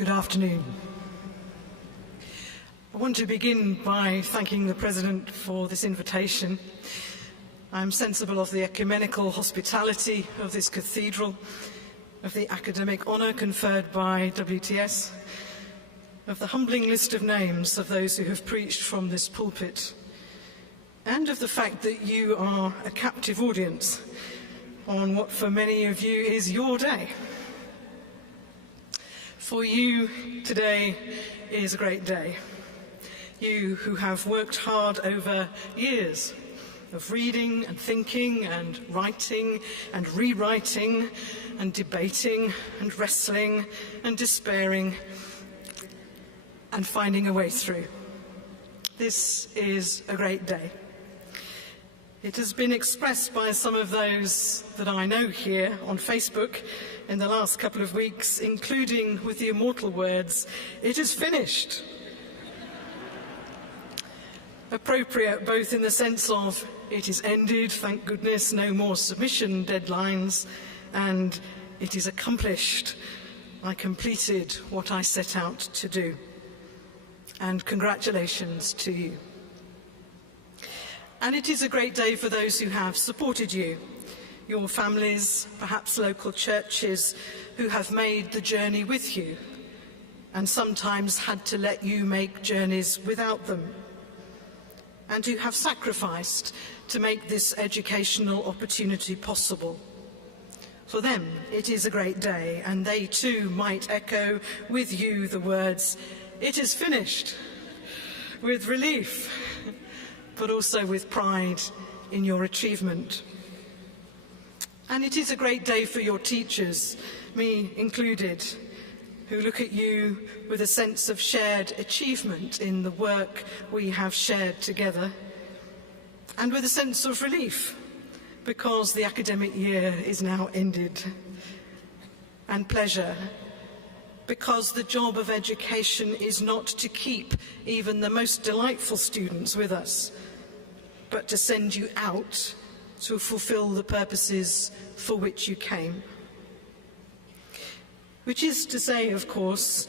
Good afternoon. I want to begin by thanking the President for this invitation. I'm sensible of the ecumenical hospitality of this cathedral, of the academic honour conferred by WTS, of the humbling list of names of those who have preached from this pulpit, and of the fact that you are a captive audience on what for many of you is your day. For you, today is a great day. You who have worked hard over years of reading and thinking and writing and rewriting and debating and wrestling and despairing and finding a way through. This is a great day. It has been expressed by some of those that I know here on Facebook in the last couple of weeks, including with the immortal words, "It is finished." Appropriate both in the sense of it is ended, thank goodness, no more submission deadlines, and it is accomplished. I completed what I set out to do. And congratulations to you. And it is a great day for those who have supported you, your families, perhaps local churches who have made the journey with you and sometimes had to let you make journeys without them, and who have sacrificed to make this educational opportunity possible. For them, it is a great day, and they too might echo with you the words, "It is finished," with relief, but also with pride in your achievement. And it is a great day for your teachers, me included, who look at you with a sense of shared achievement in the work we have shared together, and with a sense of relief, because the academic year is now ended, and pleasure, because the job of education is not to keep even the most delightful students with us, but to send you out to fulfill the purposes for which you came. Which is to say, of course,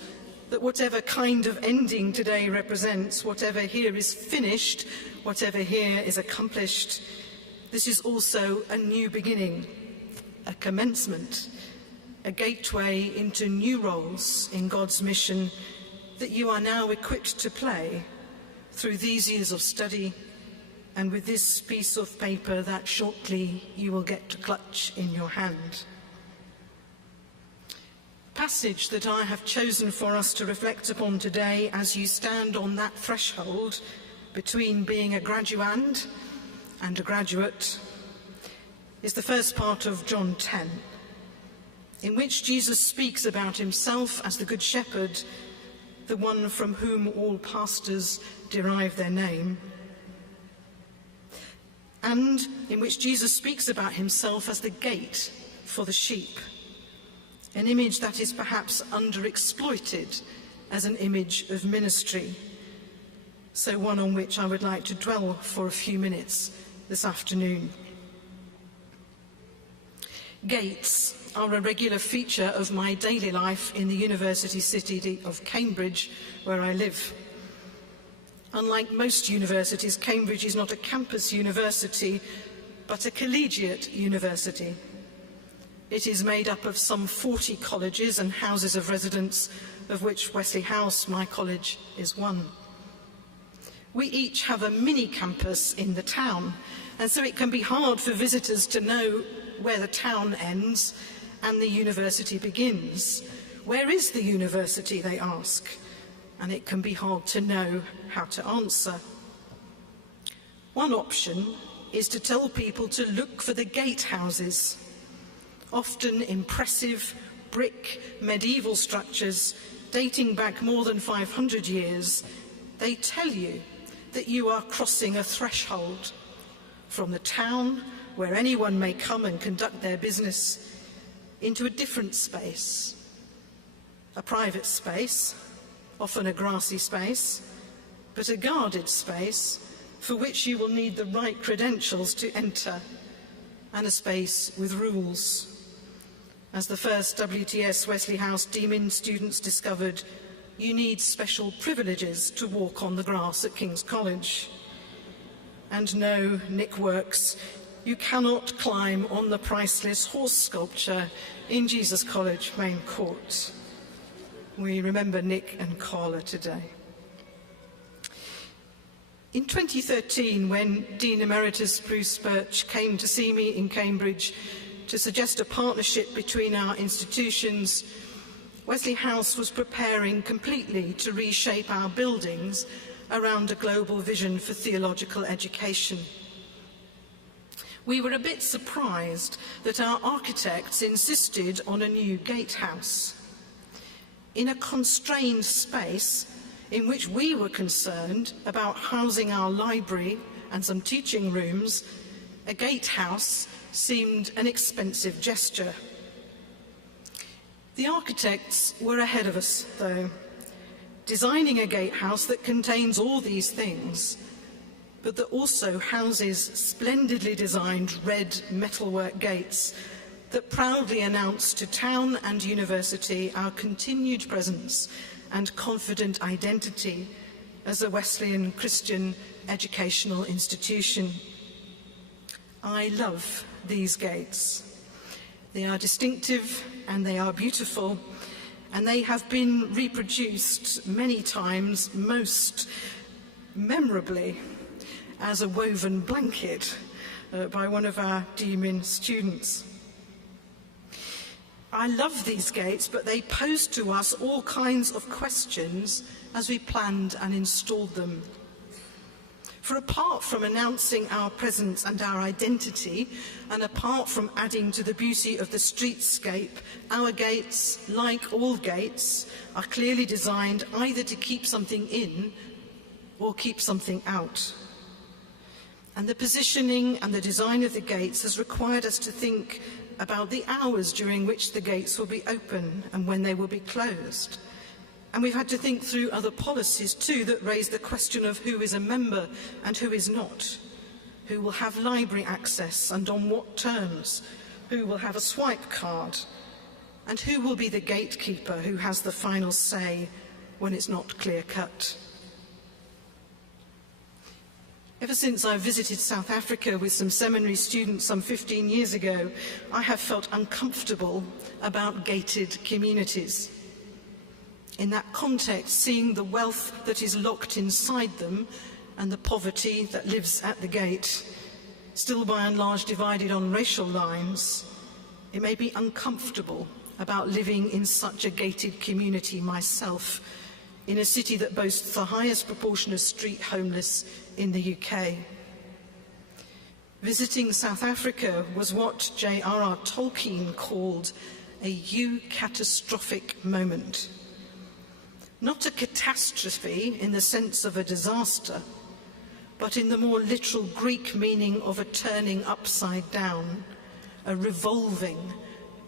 that whatever kind of ending today represents, whatever here is finished, whatever here is accomplished, this is also a new beginning, a commencement, a gateway into new roles in God's mission that you are now equipped to play through these years of study and with this piece of paper that shortly you will get to clutch in your hand. The passage that I have chosen for us to reflect upon today as you stand on that threshold between being a graduand and a graduate is the first part of John 10, in which Jesus speaks about himself as the Good Shepherd, the one from whom all pastors derive their name, and in which Jesus speaks about himself as the gate for the sheep, an image that is perhaps underexploited as an image of ministry, so one on which I would like to dwell for a few minutes this afternoon. Gates are a regular feature of my daily life in the university city of Cambridge, where I live. Unlike most universities, Cambridge is not a campus university, but a collegiate university. It is made up of some 40 colleges and houses of residence, of which Wesley House, my college, is one. We each have a mini campus in the town, and so it can be hard for visitors to know where the town ends and the university begins. Where is the university, they ask, and it can be hard to know how to answer. One option is to tell people to look for the gatehouses, often impressive brick medieval structures dating back more than 500 years. They tell you that you are crossing a threshold from the town, where anyone may come and conduct their business, into a different space, a private space, often a grassy space, but a guarded space for which you will need the right credentials to enter, and a space with rules. As the first WTS Wesley House Demon students discovered, you need special privileges to walk on the grass at King's College. And no, Nick Works, you cannot climb on the priceless horse sculpture in Jesus College main court. We remember Nick and Carla today. In 2013, when Dean Emeritus Bruce Birch came to see me in Cambridge to suggest a partnership between our institutions, Wesley House was preparing completely to reshape our buildings around a global vision for theological education. We were a bit surprised that our architects insisted on a new gatehouse. In a constrained space in which we were concerned about housing our library and some teaching rooms, a gatehouse seemed an expensive gesture. The architects were ahead of us, though, designing a gatehouse that contains all these things, but that also houses splendidly designed red metalwork gates that proudly announce to town and university our continued presence and confident identity as a Wesleyan Christian educational institution. I love these gates. They are distinctive and they are beautiful, and they have been reproduced many times, most memorably as a woven blanket by one of our DMin students. I love these gates, but they posed to us all kinds of questions as we planned and installed them. For apart from announcing our presence and our identity, and apart from adding to the beauty of the streetscape, our gates, like all gates, are clearly designed either to keep something in or keep something out. And the positioning and the design of the gates has required us to think about the hours during which the gates will be open and when they will be closed. And we've had to think through other policies too that raise the question of who is a member and who is not, who will have library access and on what terms, who will have a swipe card, and who will be the gatekeeper who has the final say when it's not clear-cut. Ever since I visited South Africa with some seminary students some 15 years ago, I have felt uncomfortable about gated communities. In that context, seeing the wealth that is locked inside them and the poverty that lives at the gate, still by and large divided on racial lines, it made me uncomfortable about living in such a gated community myself, in a city that boasts the highest proportion of street homeless in the UK. Visiting South Africa was what J.R.R. Tolkien called a eucatastrophic moment. Not a catastrophe in the sense of a disaster, but in the more literal Greek meaning of a turning upside down, a revolving,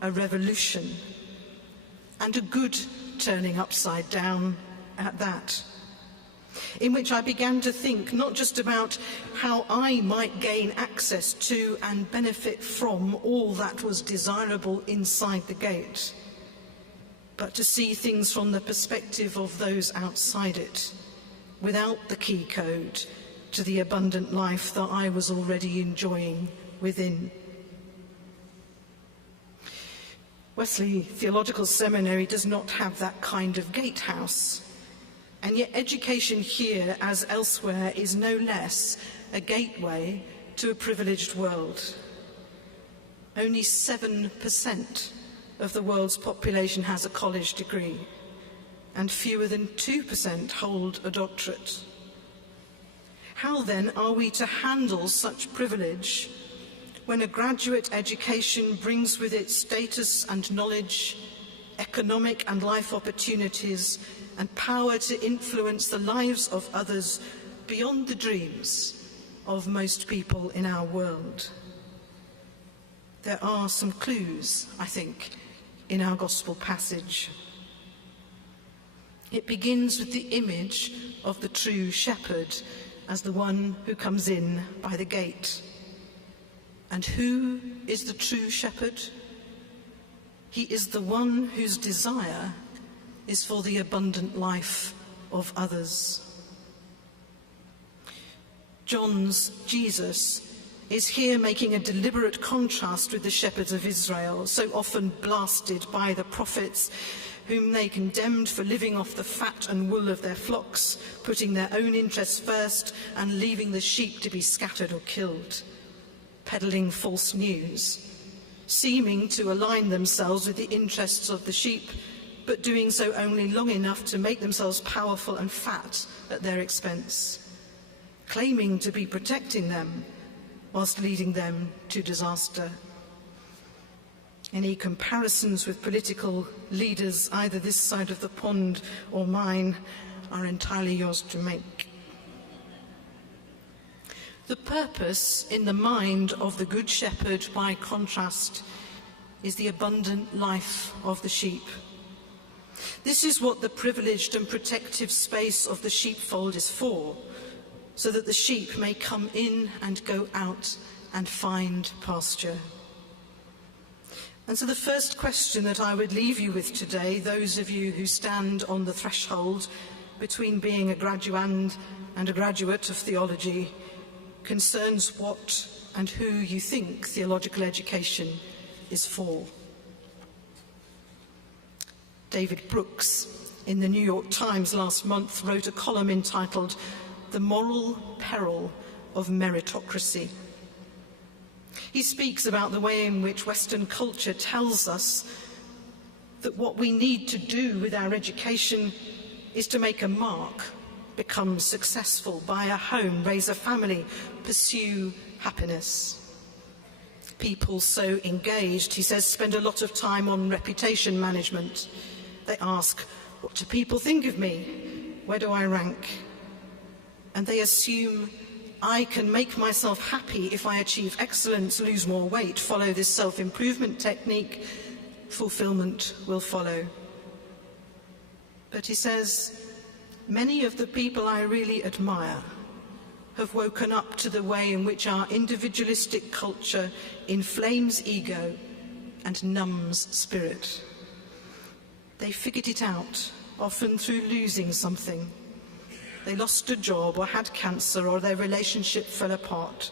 a revolution, and a good turning upside down at that, in which I began to think not just about how I might gain access to and benefit from all that was desirable inside the gate, but to see things from the perspective of those outside it, without the key code to the abundant life that I was already enjoying within. Wesley Theological Seminary does not have that kind of gatehouse, and yet education here, as elsewhere, is no less a gateway to a privileged world. Only 7% of the world's population has a college degree, and fewer than 2% hold a doctorate. How then are we to handle such privilege when a graduate education brings with it status and knowledge, economic and life opportunities, and power to influence the lives of others beyond the dreams of most people in our world? There are some clues, I think, in our gospel passage. It begins with the image of the true shepherd as the one who comes in by the gate. And who is the true shepherd? He is the one whose desire is for the abundant life of others. John's Jesus is here making a deliberate contrast with the shepherds of Israel, so often blasted by the prophets, whom they condemned for living off the fat and wool of their flocks, putting their own interests first and leaving the sheep to be scattered or killed, peddling false news, seeming to align themselves with the interests of the sheep, but doing so only long enough to make themselves powerful and fat at their expense, claiming to be protecting them whilst leading them to disaster. Any comparisons with political leaders, either this side of the pond or mine, are entirely yours to make. The purpose in the mind of the Good Shepherd, by contrast, is the abundant life of the sheep. This is what the privileged and protective space of the sheepfold is for, so that the sheep may come in and go out and find pasture. And so the first question that I would leave you with today, those of you who stand on the threshold between being a graduand and a graduate of theology, concerns what and who you think theological education is for. David Brooks, in the New York Times last month, wrote a column entitled "The Moral Peril of Meritocracy." He speaks about the way in which Western culture tells us that what we need to do with our education is to make a mark, become successful, buy a home, raise a family, pursue happiness. People so engaged, he says, spend a lot of time on reputation management. They ask, what do people think of me? Where do I rank? And they assume I can make myself happy if I achieve excellence, lose more weight, follow this self-improvement technique, fulfillment will follow. But he says, many of the people I really admire have woken up to the way in which our individualistic culture inflames ego and numbs spirit. They figured it out, often through losing something. They lost a job or had cancer, or their relationship fell apart.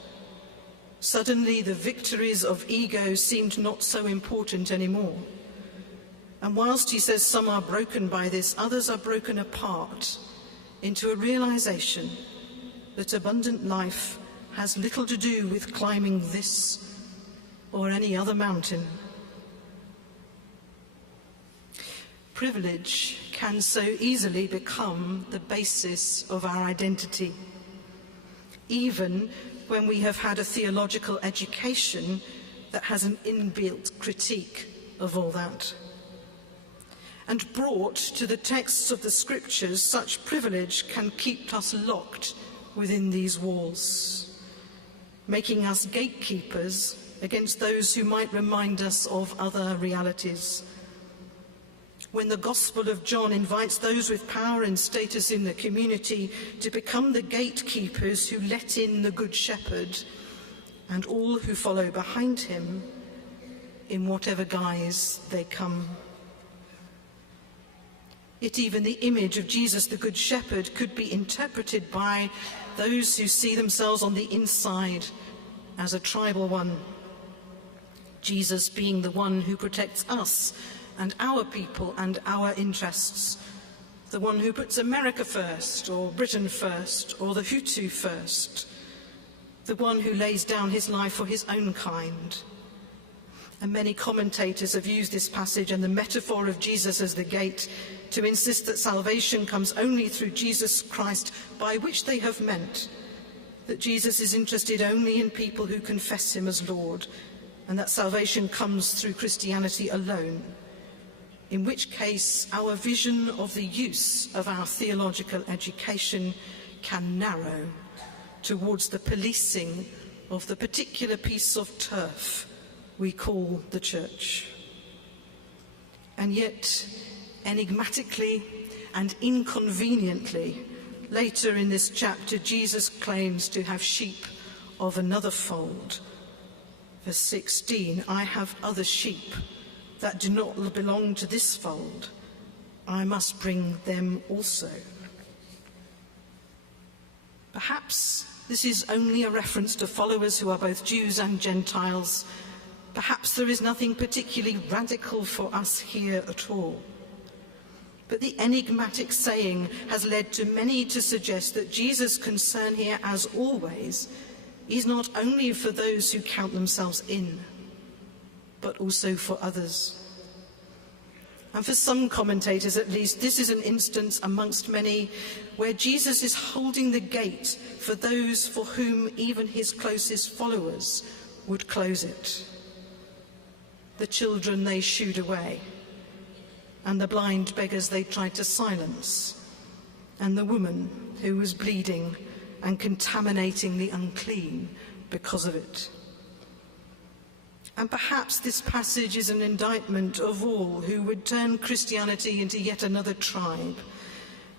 Suddenly the victories of ego seemed not so important anymore. And whilst he says some are broken by this, others are broken apart into a realization that abundant life has little to do with climbing this or any other mountain. Privilege can so easily become the basis of our identity, even when we have had a theological education that has an inbuilt critique of all that. And brought to the texts of the scriptures, such privilege can keep us locked within these walls, making us gatekeepers against those who might remind us of other realities. When the Gospel of John invites those with power and status in the community to become the gatekeepers who let in the Good Shepherd and all who follow behind him, in whatever guise they come. Yet even the image of Jesus the Good Shepherd could be interpreted by those who see themselves on the inside as a tribal one. Jesus being the one who protects us and our people and our interests, the one who puts America first, or Britain first, or the Hutu first, the one who lays down his life for his own kind. And many commentators have used this passage and the metaphor of Jesus as the gate to insist that salvation comes only through Jesus Christ, by which they have meant that Jesus is interested only in people who confess him as Lord, and that salvation comes through Christianity alone. In which case, our vision of the use of our theological education can narrow towards the policing of the particular piece of turf we call the church. And yet, enigmatically and inconveniently, later in this chapter, Jesus claims to have sheep of another fold. Verse 16, I have other sheep that do not belong to this fold, I must bring them also. Perhaps this is only a reference to followers who are both Jews and Gentiles. Perhaps there is nothing particularly radical for us here at all. But the enigmatic saying has led to many to suggest that Jesus' concern here, as always, is not only for those who count themselves in, but also for others. And for some commentators at least, this is an instance amongst many where Jesus is holding the gate for those for whom even his closest followers would close it. The children they shooed away, and the blind beggars they tried to silence, and the woman who was bleeding and contaminating the unclean because of it. And perhaps this passage is an indictment of all who would turn Christianity into yet another tribe,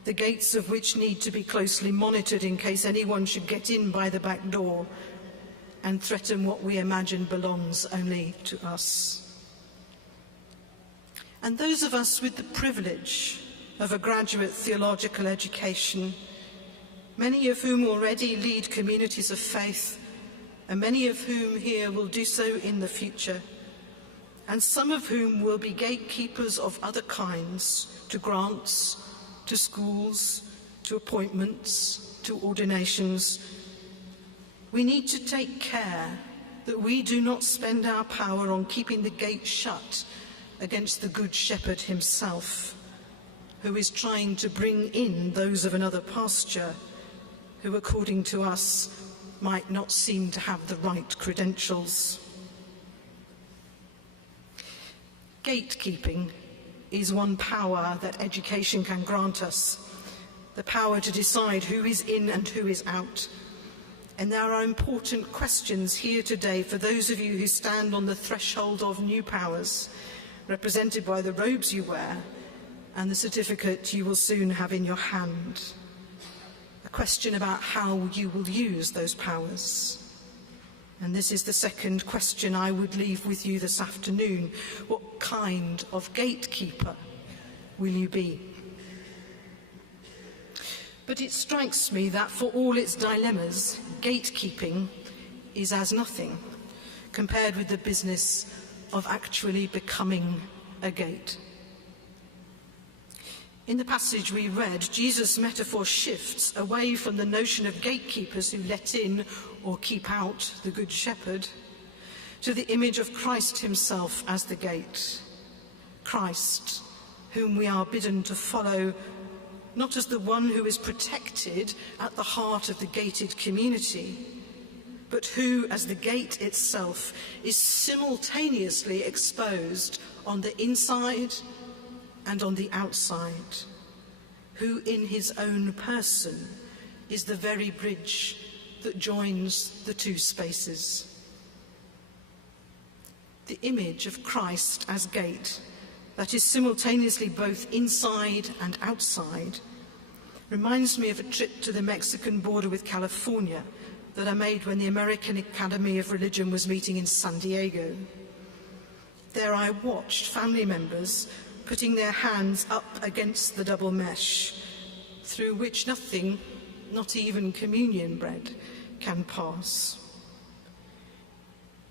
the gates of which need to be closely monitored in case anyone should get in by the back door and threaten what we imagine belongs only to us. And those of us with the privilege of a graduate theological education, many of whom already lead communities of faith, and many of whom here will do so in the future, and some of whom will be gatekeepers of other kinds to grants, to schools, to appointments, to ordinations. We need to take care that we do not spend our power on keeping the gate shut against the Good Shepherd himself, who is trying to bring in those of another pasture who, according to us, might not seem to have the right credentials. Gatekeeping is one power that education can grant us, the power to decide who is in and who is out. And there are important questions here today for those of you who stand on the threshold of new powers, represented by the robes you wear and the certificate you will soon have in your hand. A question about how you will use those powers. And this is the second question I would leave with you this afternoon. What kind of gatekeeper will you be? But it strikes me that for all its dilemmas, gatekeeping is as nothing compared with the business of actually becoming a gate. In the passage we read, Jesus' metaphor shifts away from the notion of gatekeepers who let in or keep out the Good Shepherd to the image of Christ himself as the gate. Christ, whom we are bidden to follow, not as the one who is protected at the heart of the gated community, but who, as the gate itself, is simultaneously exposed on the inside and on the outside, who in his own person is the very bridge that joins the two spaces. The image of Christ as gate, that is simultaneously both inside and outside, reminds me of a trip to the Mexican border with California that I made when the American Academy of Religion was meeting in San Diego. There I watched family members putting their hands up against the double mesh, through which nothing, not even communion bread, can pass.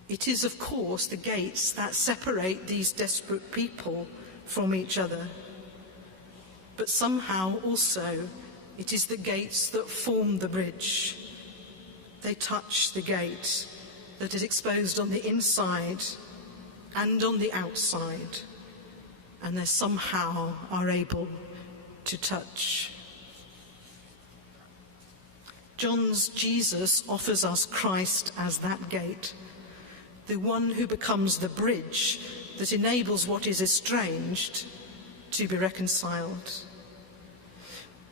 It is, of course, the gates that separate these desperate people from each other. But somehow also it is the gates that form the bridge. They touch the gate that is exposed on the inside and on the outside, and they somehow are able to touch. John's Jesus offers us Christ as that gate, the one who becomes the bridge that enables what is estranged to be reconciled.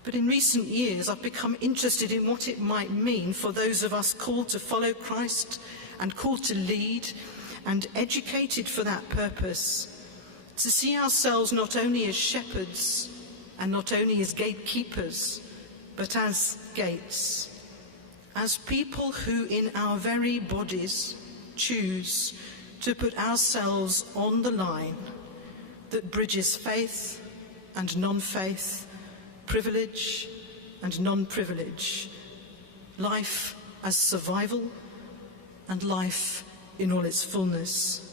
But in recent years, I've become interested in what it might mean for those of us called to follow Christ and called to lead and educated for that purpose, to see ourselves not only as shepherds and not only as gatekeepers, but as gates, as people who in our very bodies choose to put ourselves on the line that bridges faith and non-faith, privilege and non-privilege, life as survival and life in all its fullness.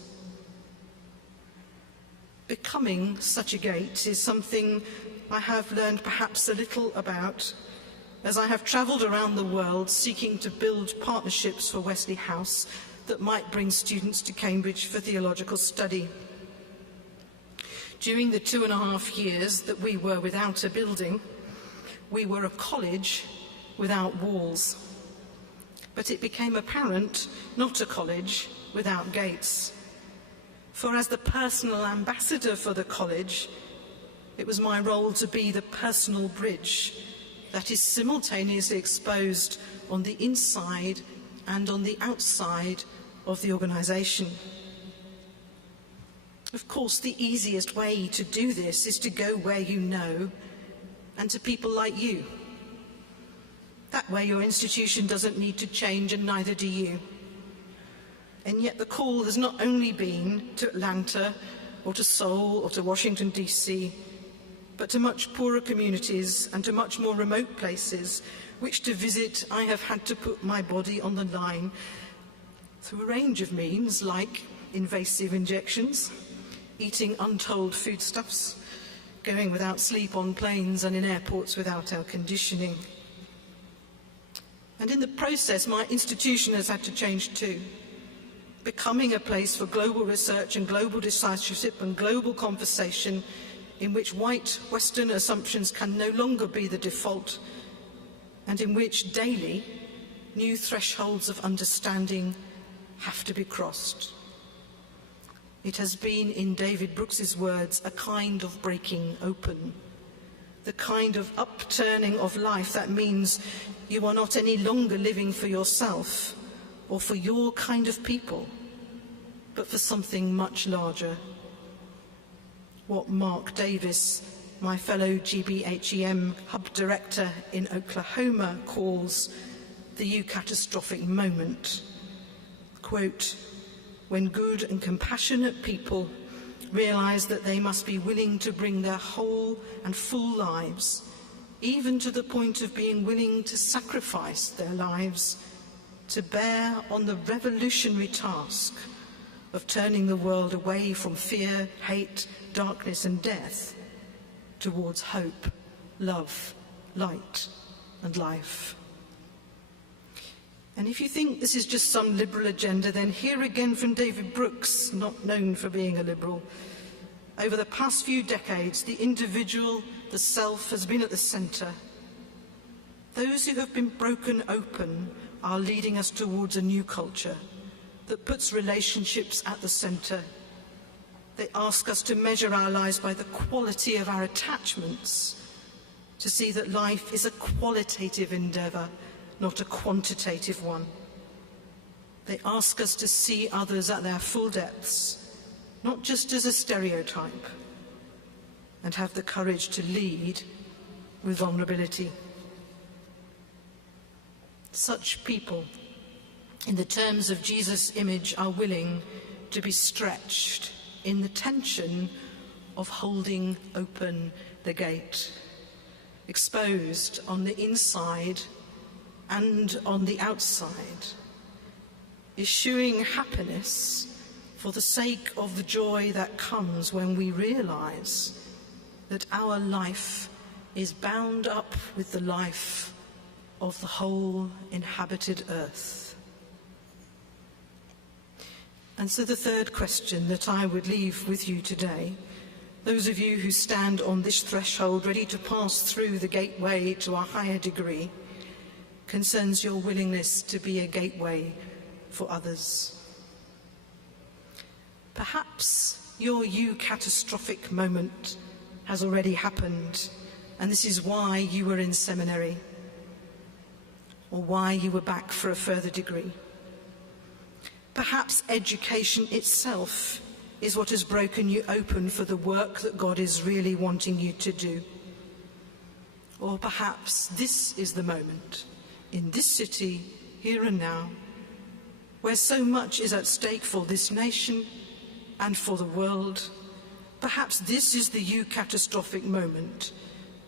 Becoming such a gate is something I have learned perhaps a little about as I have travelled around the world seeking to build partnerships for Wesley House that might bring students to Cambridge for theological study. During the 2.5 years that we were without a building, we were a college without walls. But it became apparent not a college without gates. For as the personal ambassador for the college, it was my role to be the personal bridge that is simultaneously exposed on the inside and on the outside of the organisation. Of course, the easiest way to do this is to go where you know and to people like you. That way your institution doesn't need to change, and neither do you. And yet the call has not only been to Atlanta or to Seoul or to Washington, D.C., but to much poorer communities and to much more remote places, which to visit I have had to put my body on the line through a range of means, like invasive injections, eating untold foodstuffs, going without sleep on planes and in airports without air conditioning. And in the process, my institution has had to change too, becoming a place for global research and global discipleship and global conversation in which white Western assumptions can no longer be the default, and in which daily new thresholds of understanding have to be crossed. It has been, in David Brooks's words, a kind of breaking open, the kind of upturning of life that means you are not any longer living for yourself or for your kind of people, but for something much larger. What Mark Davis, my fellow GBHEM hub director in Oklahoma, calls the eucatastrophic moment. Quote, when good and compassionate people realize that they must be willing to bring their whole and full lives, even to the point of being willing to sacrifice their lives, to bear on the revolutionary task of turning the world away from fear, hate, darkness and death towards hope, love, light and life. And if you think this is just some liberal agenda, then hear again from David Brooks, not known for being a liberal. Over the past few decades, the individual, the self, has been at the centre. Those who have been broken open are leading us towards a new culture that puts relationships at the centre. They ask us to measure our lives by the quality of our attachments, to see that life is a qualitative endeavour, not a quantitative one. They ask us to see others at their full depths, not just as a stereotype, and have the courage to lead with vulnerability. Such people, in the terms of Jesus' image, are willing to be stretched in the tension of holding open the gate, exposed on the inside and on the outside, eschewing happiness for the sake of the joy that comes when we realize that our life is bound up with the life of the whole inhabited earth. And so the third question that I would leave with you today, those of you who stand on this threshold ready to pass through the gateway to a higher degree, concerns your willingness to be a gateway for others. Perhaps your eucatastrophic moment has already happened, and this is why you were in seminary, or why you were back for a further degree. Perhaps education itself is what has broken you open for the work that God is really wanting you to do. Or perhaps this is the moment, in this city, here and now, where so much is at stake for this nation and for the world. perhaps this is the eucatastrophic moment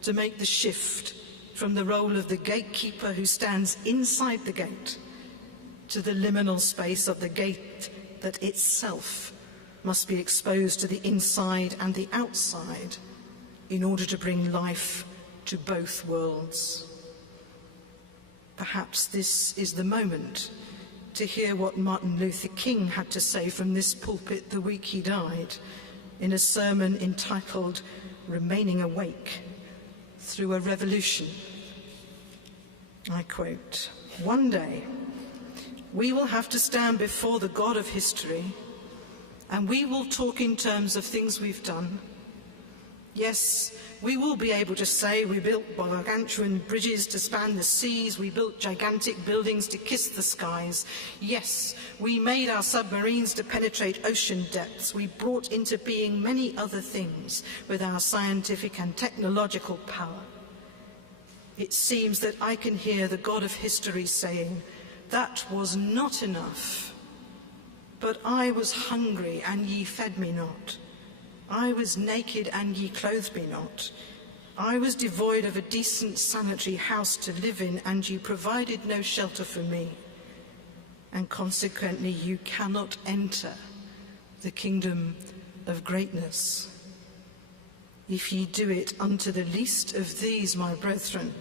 to make the shift from the role of the gatekeeper who stands inside the gate to the liminal space of the gate that itself must be exposed to the inside and the outside in order to bring life to both worlds. Perhaps this is the moment to hear what Martin Luther King had to say from this pulpit the week he died in a sermon entitled "Remaining Awake Through a Revolution." I quote, "One day we will have to stand before the God of history and we will talk in terms of things we've done. Yes, we will be able to say we built gargantuan bridges to span the seas, we built gigantic buildings to kiss the skies. Yes, we made our submarines to penetrate ocean depths. We brought into being many other things with our scientific and technological power. It seems that I can hear the God of history saying, 'That was not enough. But I was hungry, and ye fed me not. I was naked, and ye clothed me not. I was devoid of a decent sanitary house to live in, and ye provided no shelter for me. And consequently, you cannot enter the kingdom of greatness. If ye do it unto the least of these, my brethren,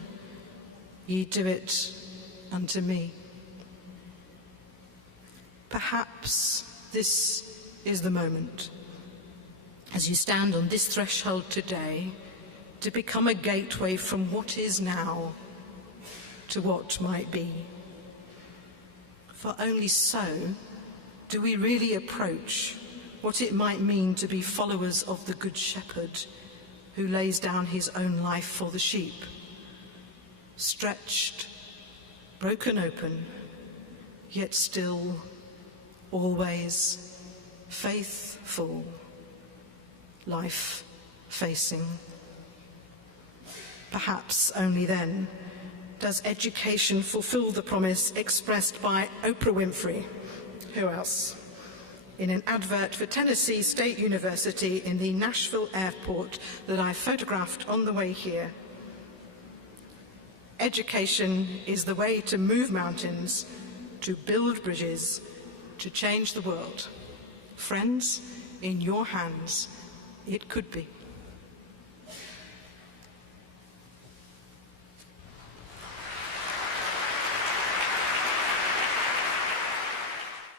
ye do it unto me.'" Perhaps this is the moment, as you stand on this threshold today, to become a gateway from what is now to what might be. For only so do we really approach what it might mean to be followers of the Good Shepherd who lays down his own life for the sheep, stretched, broken open, yet still, always faithful, life-facing. Perhaps only then does education fulfill the promise expressed by Oprah Winfrey, who else, in an advert for Tennessee State University in the Nashville airport that I photographed on the way here. "Education is the way to move mountains, to build bridges, to change the world. Friends, in your hands, it could be."